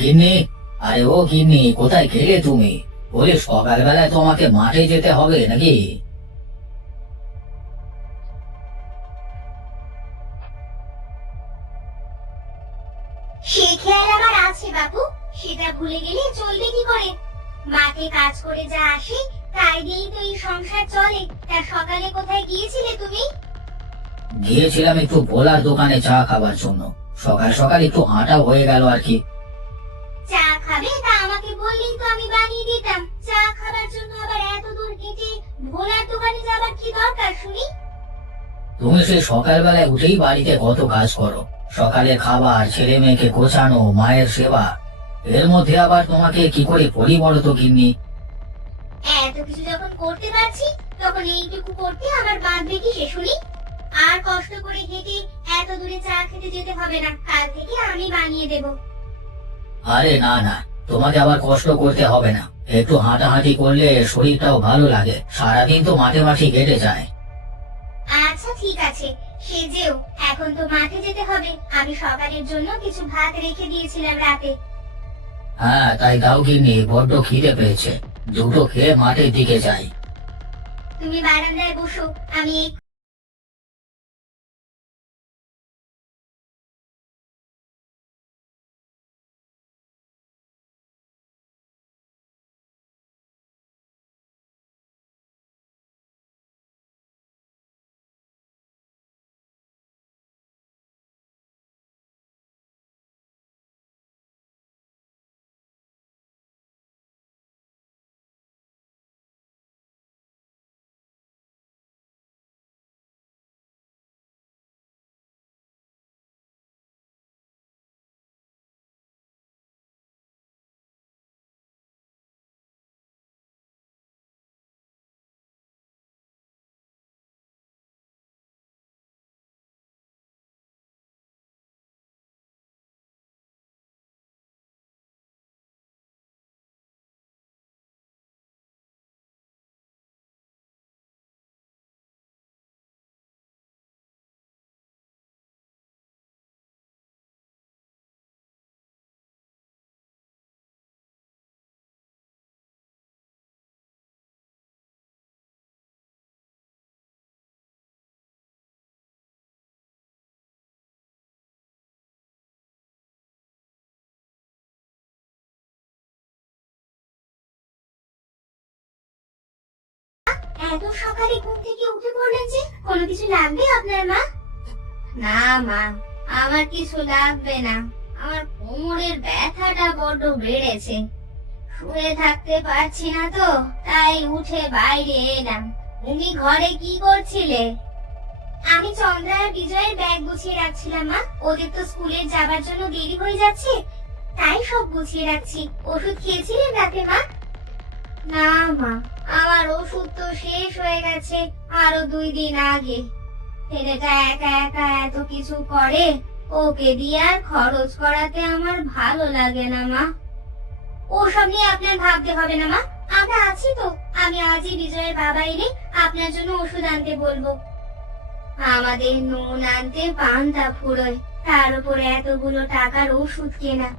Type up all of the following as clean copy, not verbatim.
গিন্নি, আরে ও গিন্নি, কোথায় গেলে তুমি? বলি সকালবেলায় তোমাকে মাঠে যেতে হবে নাকি? সে খেয়াল আমার আছে বাবু। সেটা ভুলে গেলে চলবে কি করে? মাঠে কাজ করে যা আসে তাই দিয়েই তো এই সংসার চলে। তা সকালে কোথায় গিয়েছিলে তুমি? গিয়েছিলাম একটু ভোলার দোকানে চা খাবার জন্য। সকাল সকাল একটু হাঁটাও হয়ে গেল আর কি। চা খাবে তা আমাকে বললেই তো আমি বানিয়ে দিতাম। চা খাবার জন্য আবার এত দূর হেঁটে ভোলার দোকানে যাবার কি দরকার শুনি? তুমি সেই সকালবেলায় উঠেই বাড়িতে কত কাজ করো। সকালে খাবার, ছেলে মেয়েকে গোছানো, মায়ের সেবা। এর মধ্যে আবার তোমাকে কি করে বলি বলো তো গিন্নি? এত কিছু যখন করতে পারছি তখন এইটুকু করতে আমার বাঁধবে কি সে শুনি? আর কষ্ট করে হেঁটে এত দূরে চা খেতে যেতে হবে না। কাল থেকে আমি বানিয়ে দেব। আরে না না, তোমাকে আবার কষ্ট করতে হবে না। একটু হাঁটাহাঁটি করলে শরীরটাও ভালো লাগে। সারাদিন তো মাঠে মাঠে কেটে যায়। আচ্ছা ঠিক আছে, সে যেও। এখন তো মাঠে যেতে হবে। আমি সকালের জন্য কিছু ভাত রেখে দিয়েছিলাম রাতে। হ্যাঁ, তাই দাও গিন্নি, বড্ড খিদে পেয়েছে। দুটো খেয়ে মাঠের দিকে যাই। তুমি বারান্দায় বসো, আমি এই এত সকালে ঘুম থেকে উঠে পড়লেন যে? কোনো কিছু লাগবে আপনার মা? না মা, আমার কিছু লাগবে না। আমার কোমরের ব্যথাটা বড্ড বেড়েছে। শুয়ে থাকতে পারছি না তো, তাই উঠে বাইরে এলাম। তুমি ঘরে কি করছিলে? আমি চন্দ্রা আর বিজয়ের ব্যাগ গুছিয়ে রাখছিলাম মা। ওদের তো স্কুলে যাবার জন্য দেরি হয়ে যাচ্ছে, তাই সব গুছিয়ে রাখছি। ওষুধ খেয়েছিলেন রাতে মা? না মা, আমার ওষুধ তো শেষ হয়ে গেছে আরো 2 দিন আগে। ছেলেটা একা একা এত কিছু করে, ওকে দিয়ে আর খরচ করাতে আমার ভালো লাগে না মা। ওসব নিয়ে আপনার ভাবতে হবে না মা, আমরা আছি তো। আমি আজই বিজয়ের বাবা এলে আপনার জন্য ওষুধ আনতে বলবো। আমাদের নুন আনতে পান্তা ফুরোয়, তার উপরে এতগুলো টাকার ওষুধ কেনা।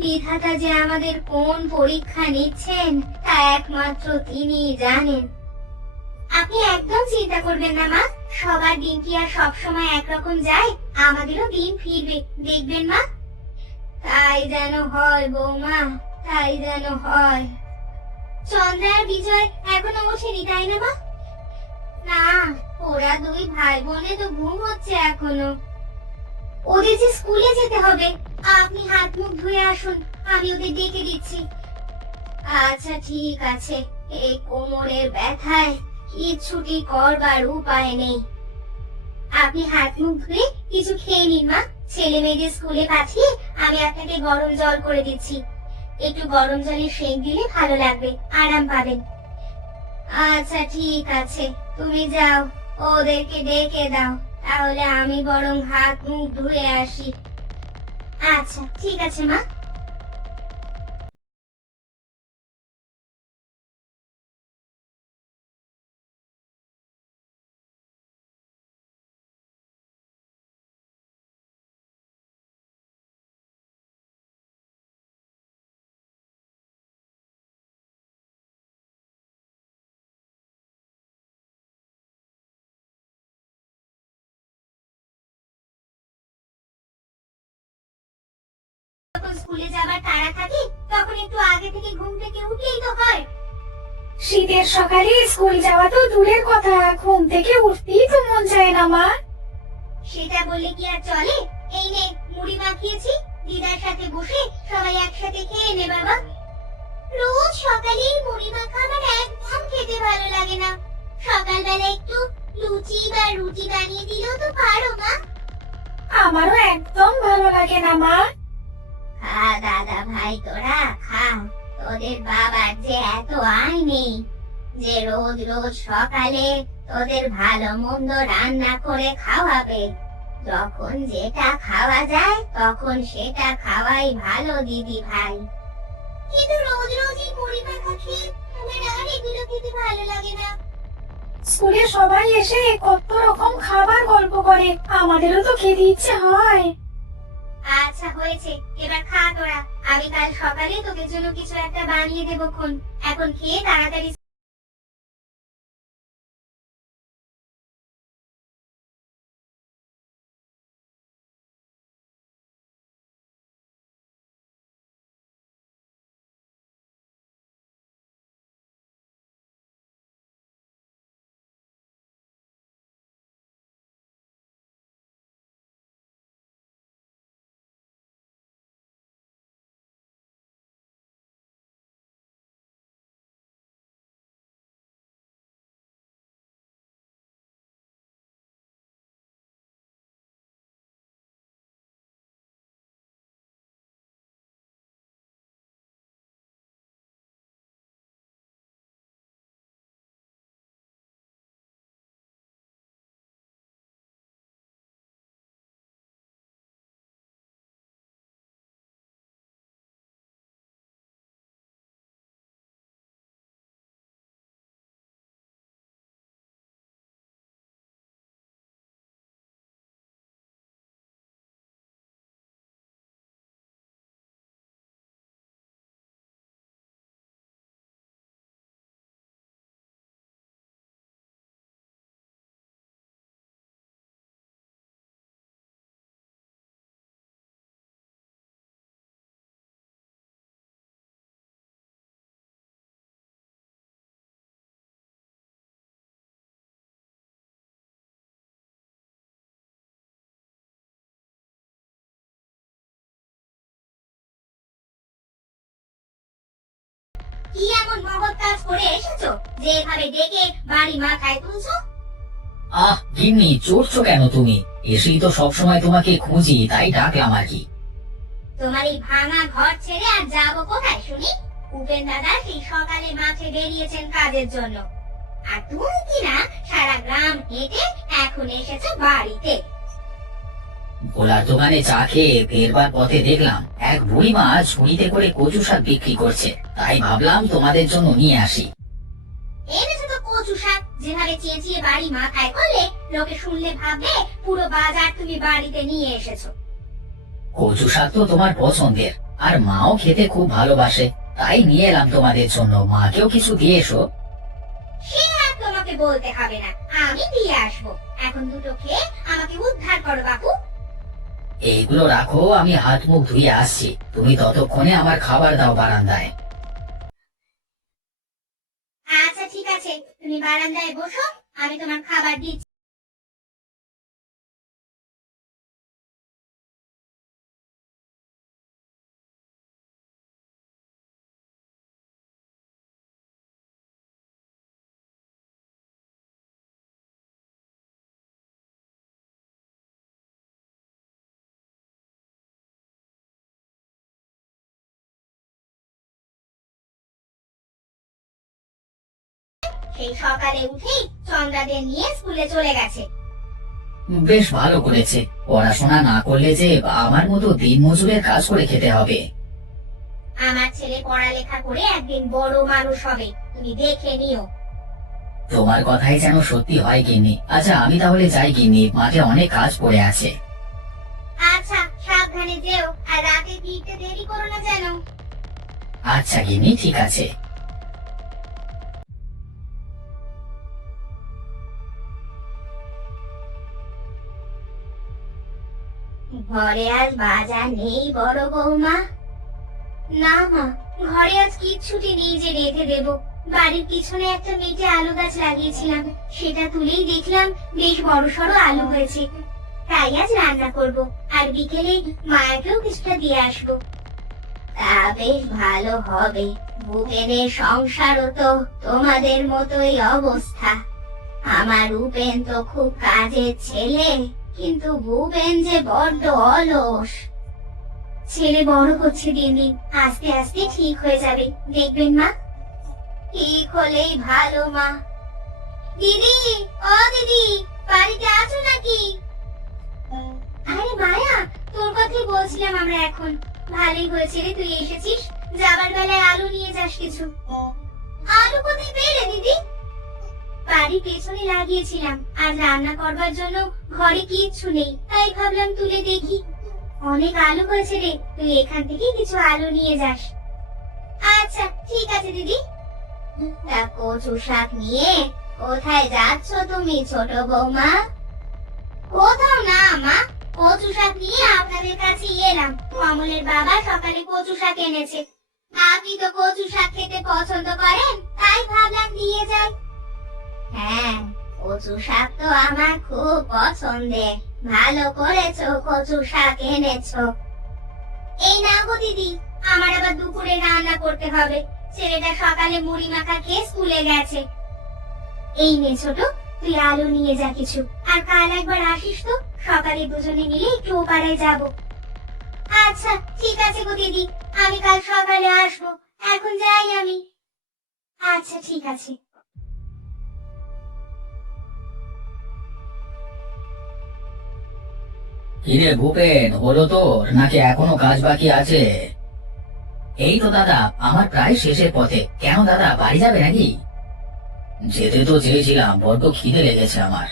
বিধাতা যে আমাদের কোন পরীক্ষা নিচ্ছেন তা একমাত্র তিনিই জানেন। আপনি একদম চিন্তা করবেন না মা। সবার দিন কি আর সব সময় একরকম যায়? আমাদেরও দিন ফিরবে, দেখবেন মা। তাই যেন হয় বৌমা, তাই যেন হয়। চন্দ্রা আর বিজয় এখনো ওঠেনি তাই না মা? না, ওরা 2 ভাই বোনে তো ঘুম হচ্ছে এখনো। ওদের যে স্কুলে যেতে হবে। আপনি হাত মুখ ধুয়ে আসুন, আমি ওদের ডেকে দিচ্ছি। আচ্ছা ঠিক আছে। এই কোমরের ব্যথায় কিচ্ছুটি করবার উপায় নেই। আপনি হাত মুখ ধুয়ে কিছু খেয়ে নিন মা। ছেলে মেয়েদের স্কুলে পাঠিয়ে আমি আপনাকে গরম জল করে দিচ্ছি। একটু গরম জলে সেঁক দিলে ভালো লাগবে, আরাম পাবেন। আচ্ছা ঠিক আছে, তুমি যাও, ওদেরকে ডেকে দাও। তাহলে আমি বরং হাত মুখ ধুয়ে আসি। আচ্ছা ঠিক আছে মা। যখন স্কুলে যাবার তাড়া থাকে তখন একটু আগে থেকে ঘুম থেকে উঠলেই তো হয়। শীতের সকালে স্কুল যাওয়া তো দূরের কথা, ঘুম থেকে উঠতেই তো মন চায় না মা। সেটা বললে কি আর চলে? এই নে মুড়ি মাখিয়েছি, দিদার সাথে বসে সবাই একসাথে খেয়ে নে বাবা। রোজ সকালে মুড়ি মাখা আমার একদম খেতে ভালো লাগে না। সকালবেলা একটু লুচি বা রুটি বানিয়ে দিলেও তো পারো মা। আমারও একদম ভালো লাগে না মা। খা দাদা ভাই, তোরা খা। তোদের বাবার যে এত আয় নেই যে রোজ রোজ সকালে তোদের ভালো মন্দ রান্না করে খাওয়াবে। যখন যেটা খাওয়া যায় তখন সেটা খাওয়াই ভালো দিদি ভাই। কিন্তু রোজ রোজ এই মুড়ি মাখা খেয়ে আমার আর এগুলো খেতে ভালো লাগে না। স্কুলে সবাই এসে কত রকম খাবার গল্প করে, আমাদেরও তো খেতে ইচ্ছে হয়। আচ্ছা হয়েছে, এবার খা তোরা। আমি কাল সকালে তোদের জন্য কিছু একটা বানিয়ে দেবো খন। এখন খেয়ে তাড়াতাড়ি। কি এমন মহৎ কাজ করে এসেছো যে এভাবে ডেকে বাড়ি মাথায় তুলছো? আহ গিন্নি, চড়ছো কেন তুমি? এসেই তো সবসময় তোমাকে খুঁজি, তাই ডাকলাম আর কি। তোমার এই ভাঙা ঘর ছেড়ে আর যাবো কোথায় শুনি? উপেন দাদা সেই সকালে মাঠে বেরিয়েছেন কাজের জন্য, আর তুমি কিনা সারা গ্রাম হেঁটে এখন এসেছো বাড়িতে। ভোলার দোকানে চা খেয়ে ফেরবার পথে দেখলাম এক বুড়িমা ঝুড়িতে করে কচু শাক বিক্রি করছে, তাই ভাবলাম তোমাদের জন্য নিয়ে আসি। এনেছো তো কচু শাক, যেভাবে চেঁচিয়ে বাড়ি মাথায় করলে লোকে শুনলে ভাববে পুরো বাজার তুমি বাড়িতে নিয়ে এসেছো। কচু শাক তো তোমার পছন্দের, আর মাও খেতে খুব ভালোবাসে, তাই নিয়ে এলাম তোমাদের জন্য। মাকেও কিছু দিয়ে এসো। সে আর তোমাকে বলতে হবে না, আমি দিয়ে আসবো। এখন দুটো খেয়ে আমাকে উদ্ধার করো বাপু। এইগুলো রাখো, আমি হাত মুখ ধুয়ে আসছি। তুমি ততক্ষণে আমার খাবার দাও বারান্দায়। আচ্ছা ঠিক আছে, তুমি বারান্দায় বসো, আমি তোমার খাবার দিচ্ছি। সেই সকালে উঠেই চন্দ্রাদের নিয়ে স্কুলে চলে গেছে। বেশ ভালো করেছে। পড়াশোনা না করলে যে আমার মতো দিন মজুরের কাজ করে খেতে হবে। আমার ছেলে পড়ালেখা করে একদিন বড় মানুষ হবে, তুমি দেখে নিও। তোমার কথাই যেন সত্যি হয় গিন্নি। আচ্ছা আমি তাহলে যাই গিন্নি, মাঠে অনেক কাজ পড়ে আছে। আচ্ছা সাবধানে যেও, আর রাতে ফিরতে দেরি করো না যেন। আচ্ছা গিন্নি, ঠিক আছে। ঘরে আজ বাজার নেই বড় বৌমা? না মা, ঘরে আজ কিচ্ছুটি নেই যে রেঁধে দেব। বাড়ির পিছনে একটা মেটে আলু গাছ লাগিয়েছিলাম, সেটা তুলেই দেখলাম বেশ বড় সড়ো আলু হয়েছে। তাই আজ রান্না করব, আর বিকেলে মায়াকেও কিছুটা দিয়ে আসবো। তা বেশ ভালো হবে। ভূপেনের সংসারও তো তোমাদের মতোই অবস্থা। আমার উপেন তো খুব কাজের ছেলে, কিন্তু ভূপেন যে বড্ড অলস। ছেলে বড় হচ্ছে দিন দিন, আস্তে আস্তে ঠিক হয়ে যাবে, দেখবেন মা। ঠিক হলেই ভালো মা। দিদি, ও দিদি, বাড়িতে আছো নাকি? আরে মায়া, তোর কথাই বলছিলাম আমরা এখন। ভালোই হয়েছে রে তুই এসেছিস, যাবার বেলায় আলু নিয়ে যাস কিছু। আলু কোথায় পেলে দিদি? বাড়ির পেছনে লাগিয়েছিলাম, আজ রান্না করবার জন্য ঘরে কিচ্ছু নেই, তাই ভাবলাম তুলে দেখি। অনেক আলু হয়েছে রে, তুই এখান থেকে কিছু আলু নিয়ে যাস। আচ্ছা ঠিক আছে দিদি। তা কচু শাক নিয়ে কোথায় যাচ্ছ তুমি ছোট বৌমা? কোথাও না মা, কচু শাক নিয়ে আপনাদের কাছে এলাম। কমলের বাবা সকালে কচু শাক এনেছে। আপনি তো কচু শাক খেতে পছন্দ করেন, তাই ভাবলাম দিয়ে যাই। হ্যাঁ, কচু শাক তো আমার খুব পছন্দের। ভালো করেছো কচু শাক এনেছো। এই নাও গো দিদি, আমার আবার দুপুরে রান্না করতে হবে। ছেলেটা সকালে মুড়ি মাখা খেয়ে স্কুলে গেছে। এই নে ছোট, তুই আলু নিয়ে যা কিছু, আর কাল একবার আসিস তো, সকালে দুজনে মিলে একটু ওপাড়ায় যাব। আচ্ছা ঠিক আছে গো দিদি, আমি কাল সকালে আসবো। এখন যাই আমি। আচ্ছা ঠিক আছে। কিরে ভূপেন, হলো তোর নাকি এখনো কাজ বাকি আছে? এই তো দাদা, আমার প্রায় শেষের পথে। কেন দাদা, বাড়ি যাবে নাকি? যেতে তো চেয়েছিলাম, বড্ড খিদে লেগেছে আমার।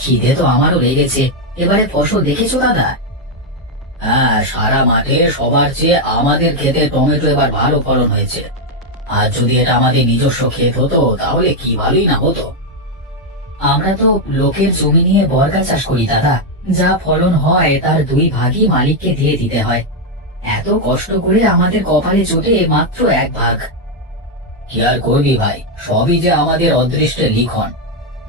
খিদে তো আমারও লেগেছে। এবারে ফসল দেখেছো দাদা? হ্যাঁ, সারা মাঠে সবার চেয়ে আমাদের ক্ষেতে টমেটো এবার ভালো ফলন হয়েছে। আর যদি এটা আমাদের নিজস্ব ক্ষেত হতো তাহলে কি ভালোই না হতো। আমরা তো লোকের জমি নিয়ে বর্গা চাষ করি দাদা, যা ফলন হয় তার 2 ভাগই মালিককে দিয়ে দিতে হয়। এত কষ্ট করে আমাদের কপালে জোটে মাত্র 1 ভাগ। কি আর করবি ভাই, সবই যে আমাদের অদৃষ্টের লিখন।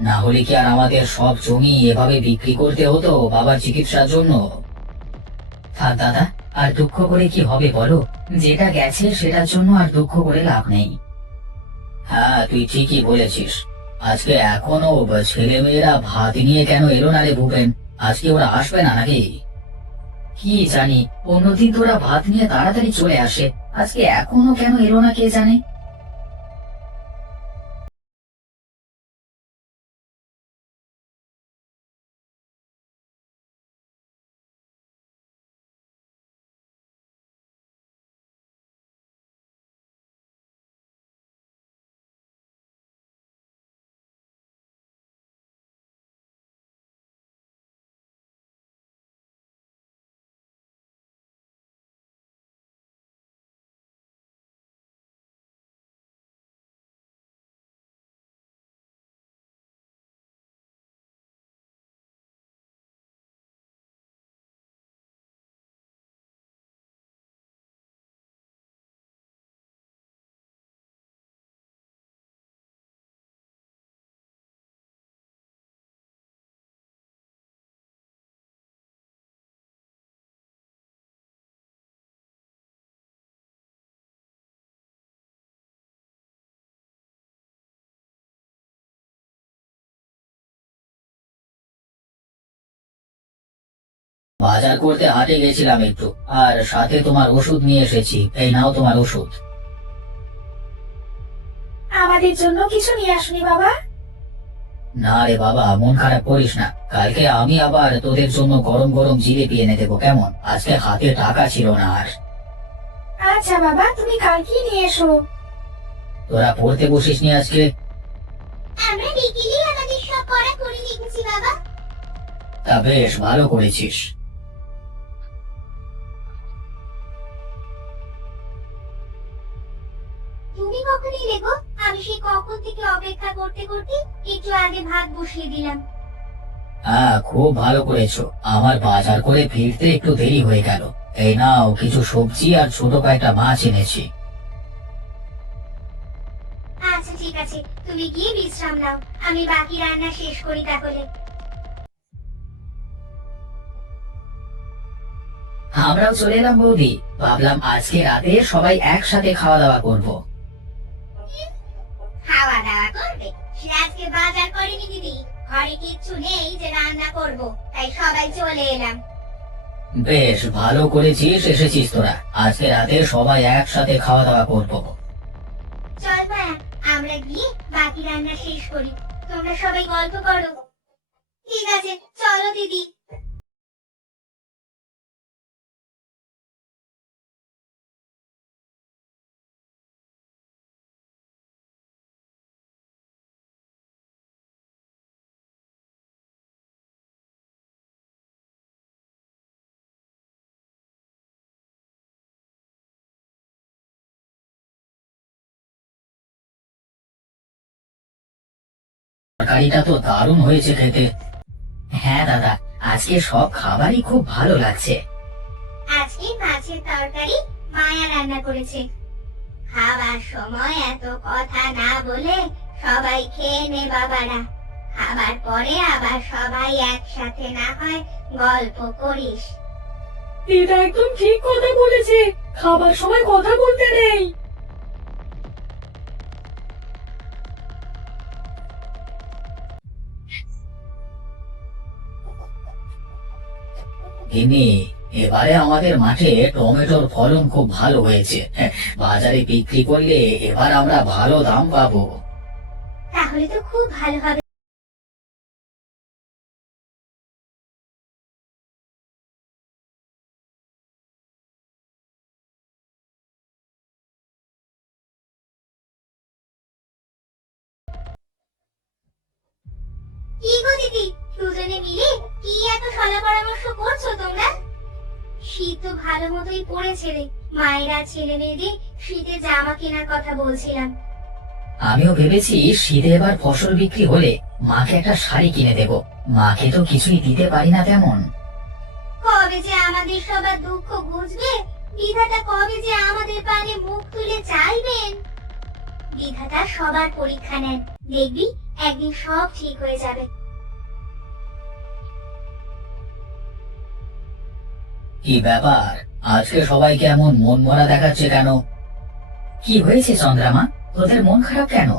না হলে কি আর আমাদের সব জমি এভাবে বিক্রি করতে হতো বাবার চিকিৎসার জন্য? থাক দাদা, আর দুঃখ করে কি হবে বলো? যেটা গেছে সেটার জন্য আর দুঃখ করে লাভ নেই। হ্যাঁ, তুই ঠিকই বলেছিস। আজকে এখনো ছেলে মেয়েরা ভাত নিয়ে কেন এলো না রে ভূপেন? আজকে ওরা আসবে না নাকি? কি জানি, অন্যদিন তোরা ভাত নিয়ে তাড়াতাড়ি চলে আসে, আজকে এখনো কেন এলো না কে জানে। বাজার করতে হাটে গেছিলাম একটু, আর সাথে তোমার ওষুধ নিয়ে এসেছি। এই নাও তোমার ওষুধ। আমাদের জন্য কিছু নিয়ে আসনি বাবা? না রে বাবা, মন খারাপ করিস না। কালকে আমি আবার তোদের জন্য গরম গরম জিলেপি এনে দেবো, কেমন? আজকে হাতে টাকা ছিল না আর। আচ্ছা বাবা, তুমি কালকেই নিয়ে এসো। তোরা পড়তে বসিস নি আজকে? আমরা বিকেলে আমাদের সব পড়া করে লিখেছি বাবা। তা বেশ, ভালো করেছিস। তুমি কখন এলে গো? আমি সেই কখন থেকে অপেক্ষা করতে করতে একটু আগে ভাত বসিয়ে দিলাম। হ্যাঁ, খুব ভালো করেছো। আমার বাজার করে ফিরতে একটু দেরি হয়ে গেল। এই নাও কিছু সবজি আর ছোট কয়েকটা মাছ এনেছি। আচ্ছা ঠিক আছে, তুমি গিয়ে বিশ্রাম নাও, আমি বাকি রান্না শেষ করি তাহলে। আমরাও চলে এলাম বৌদি। ভাবলাম আজকে রাতে সবাই একসাথে খাওয়া দাওয়া করব। খাওয়া দাওয়া করবে? সে আজকে বাজার করেনি দিদি, ঘরে কিচ্ছু নেই যে রান্না করব, তাই সবাই চলে এলাম। বেশ ভালো করেছিস, এসেছিস তোরা। আজকে রাতে সবাই একসাথে খাওয়া দাওয়া করব। চল মায়া, আমরা গিয়ে বাকি রান্না শেষ করি, তোমরা সবাই গল্প করো। ঠিক আছে, চলো দিদি। তরকারিটা তো দারুণ হয়েছে খেতে। হ্যাঁ দাদা, আজকে সব খাবারই খুব ভালো লাগছে। আজকে মাছের তরকারি মায়া রান্না করেছে। খাবার সময় এত কথা না বলে সবাই খেয়ে নে বাবারা, খাবার পরে আবার সবাই একসাথে না হয় গল্প করিস। এটা একদম ঠিক কথা বলেছে, খাবার সময় কথা বলতে নেই। গিন্নি, এবারে আমাদের মাঠে টমেটোর ফলন খুব ভালো হয়েছে। বাজারে বিক্রি করলে এবার আমরা ভালো দাম পাবো। তাহলে তো খুব ভালো হবে। কি গো দিদি, দুজনে মিলে কি এত সলা পরামর্শ করছো তোমরা? শীত তো ভালো মতোই পড়েছে রে, মায়েরা ছেলে মেয়েদের শীতে জামা কেনার কথা বলছিলাম। আমিও ভেবেছি শীতে এবার ফসল বিক্রি হলে মাকে একটা শাড়ি কিনে দেব। মাকে তো কিছুই দিতে পারি না তেমন। কবে যে আমাদের সবার দুঃখ বুঝবে, বিধাতা কবে যে আমাদের পানে মুখ তুলে চাইবেন। বিধাতা সবার পরীক্ষা নেন, দেখবি একদিন সব ঠিক হয়ে যাবে। কি ব্যাপার, আজকে সবাই কেমন মন মরা দেখাচ্ছে কেন? কি হয়েছে চন্দ্রামা, তোদের মন খারাপ কেন?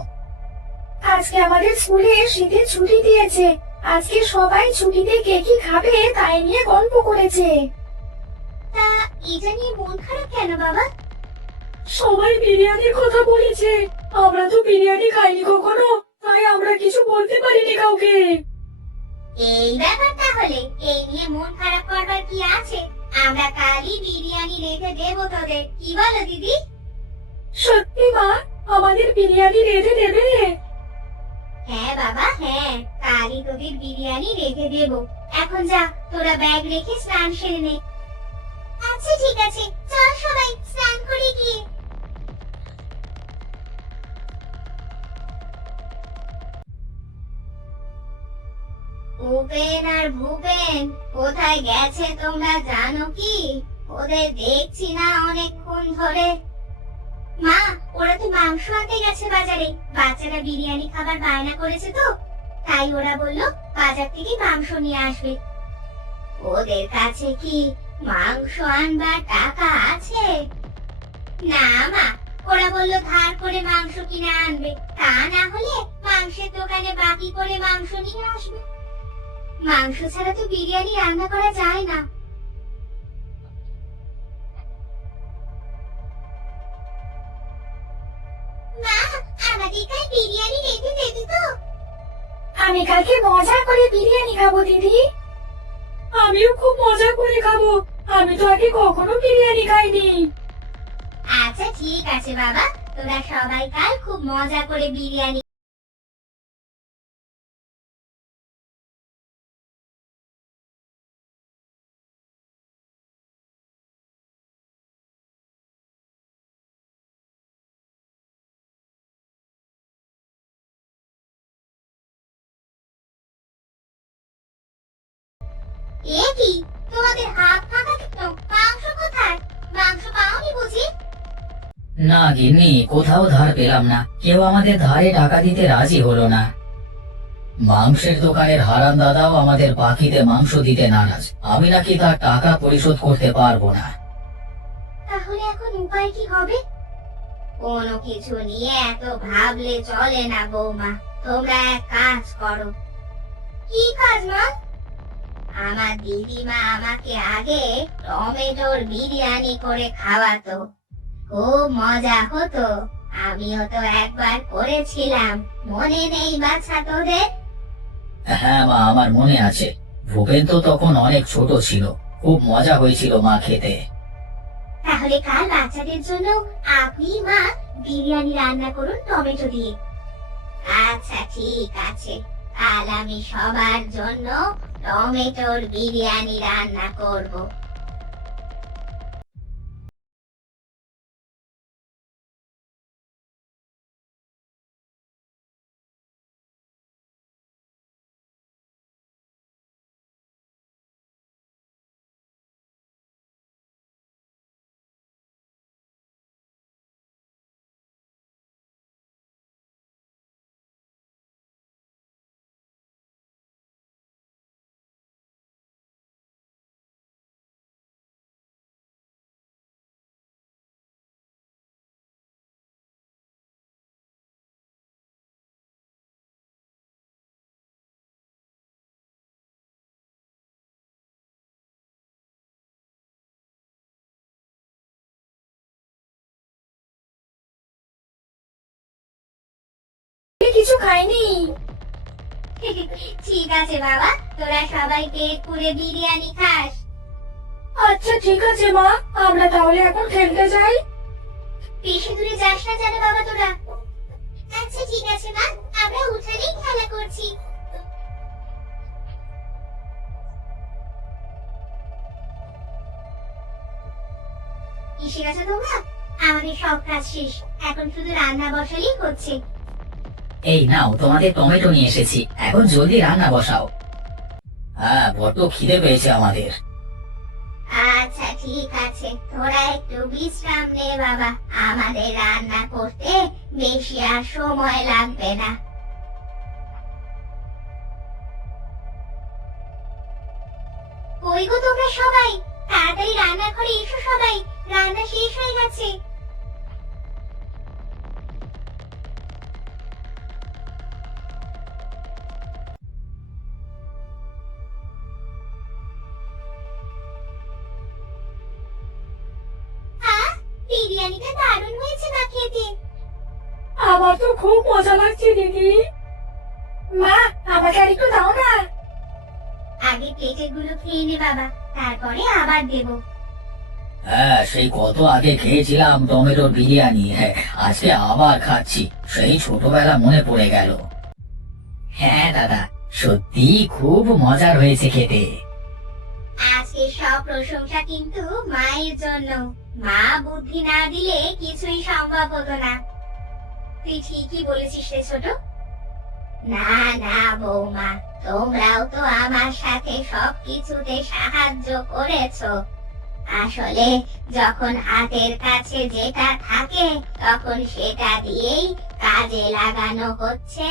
আজকে আমাদের স্কুলে শীতের ছুটি দিয়েছে। আজকে সবাই ছুটিতে কে কি খাবে তাই নিয়ে গল্প করেছে। তা এটা নিয়ে মন খারাপ কেন বাবা? সবাই বিরিয়ানির কথা বলেছে। আমরা তো বিরিয়ানি খাইনি কখনো, তাই আমরা কিছু বলতে পারিনি কাউকে। এই ব্যাপার তাহলে, এই নিয়ে মন খারাপ করবার কি আছে? আমরা কালই বিরিয়ানি রেখে দেবো তোদের, কি বলো দিদি? সত্যি মা, আমাদের বিরিয়ানি রেঁধে দেবে? হ্যাঁ বাবা হ্যাঁ, কালই তোদের বিরিয়ানি রেখে দেবো। এখন যা, তোরা ব্যাগ রেখে স্নান সেরে নে। আচ্ছা ঠিক আছে, চল সবাই স্নান করে গিয়ে। উপেন আর ভূপেন কোথায় গেছে তোমরা জানো কি? ওদের দেখছি না অনেকক্ষণ ধরে। মা, ওরা তো মাংস আনতে গেছে বাজারে, বাচ্চারা বিরিয়ানি খাবার বায়না করেছে তো, তাই ওরা বললো বাজার থেকে মাংস নিয়ে আসবে। ওদের কাছে কি মাংস আনবার টাকা আছে? না মা, ওরা বললো ধার করে মাংস কিনে আনবে, তা না হলে মাংসের দোকানে বাকি করে মাংস নিয়ে আসবে। মাংস ছাড়া তো বিরিয়ানি রান্না করা যায় না। মা, আমাদের কাল বিরিয়ানি রেখে দেবি তো? আমি কালকে মজা করে বিরিয়ানি খাবো দিদি। আমিও খুব মজা করে খাবো, আমি তো আগে কখনো বিরিয়ানি খাইনি। আচ্ছা ঠিক আছে বাবা, তোরা সবাই কাল খুব মজা করে বিরিয়ানি এ কি, তোমাদের হাত ফাঁকা কেন? মাংস কোথায়? মাংস পাওনি বুঝি? না গিন্নি, কোথাও ধার পেলাম না, কেউ আমাদের ধারে টাকা দিতে রাজি হলো না। মাংসের দোকানের হারান দাদাও আমাদের বাকিতে মাংস দিতে নারাজ। আমি নাকি তার টাকা পরিশোধ করতে পারবো না। তাহলে এখন উপায় কি হবে? কোনো কিছু নিয়ে এত ভাবলে চলে না বৌমা। তোমরা এক কাজ করো। কি কাজ মা? আমার দিদিমা আমাকে আগে টমেটোর বিরিয়ানি করে খাওয়াতো, খুব মজা হতো। আমিও তো একবার করেছিলাম, মনে নেই বাছা তোদের? হ্যাঁ মা, আমার মনে আছে। ভূপেন তো তখন অনেক ছোট ছিল, খুব মজা হয়েছিল মা খেতে। তাহলে কাল বাচ্চাদের জন্য আপনি মা বিরিয়ানি রান্না করুন টমেটো দিয়ে। আচ্ছা ঠিক আছে, কাল আমি সবার জন্য টমেটোর বিরিয়ানি রান্না করব। কিছু খাইনি। ঠিক আছে বাবা, তোরা সবাই পেট পুরে বিরিয়ানি খাস। আচ্ছা ঠিক আছে মা, আমরা তাহলে এখন খেলতে যাই। বেশি দূরে যাস না জানো বাবা তোরা। আচ্ছা ঠিক আছে মা, আমরা উঠানেই খেলা করছি। এসে গেছো তোমরা? আমাদের সব কাজ শেষ, এখন শুধু রান্না বসালেই হচ্ছে। এই নাও, তোমাদের টমেটো নিয়ে এসেছি, এখন জলদি রান্না বসাও। হ্যাঁ, বড্ড খিদে পেয়েছে আমাদের। আচ্ছা ঠিক আছে, তোরা একটু বিশ্রাম নে বাবা, আমাদের রান্না করতে বেশি আর সময় লাগবে না। কই গো তোমরা সবাই, তাড়াতাড়ি রান্নাঘরে এসো সবাই, রান্না শেষ হয়ে গেছে। বিরিয়ানিটা দারুণ হয়েছে না খেতে? আমার তো খুব মজা লাগছে দিদি। মা, আমাকে আর একটু দাও না। আগে পেটের গুলো খেয়ে নে বাবা, তারপরে আবার দেবো। হ্যাঁ, সেই কত আগে খেয়েছিলাম টমেটোর বিরিয়ানি, হ্যাঁ আজকে আবার খাচ্ছি। সেই ছোটবেলা মনে পড়ে গেল। হ্যাঁ দাদা, সত্যি খুব মজার হয়েছে খেতে। আজকে সব প্রশংসা কিন্তু মায়ের জন্য। মা বুদ্ধি না দিলে কিছুই সম্ভব হতো না। তুই ঠিকই বলেছিস রে ছোট। না না বৌমা, তোমরাও তো আমার সাথে সবকিছুতে সাহায্য করেছো। আসলে যখন হাতের কাছে যেটা থাকে তখন সেটা দিয়েই কাজে লাগানো হচ্ছে।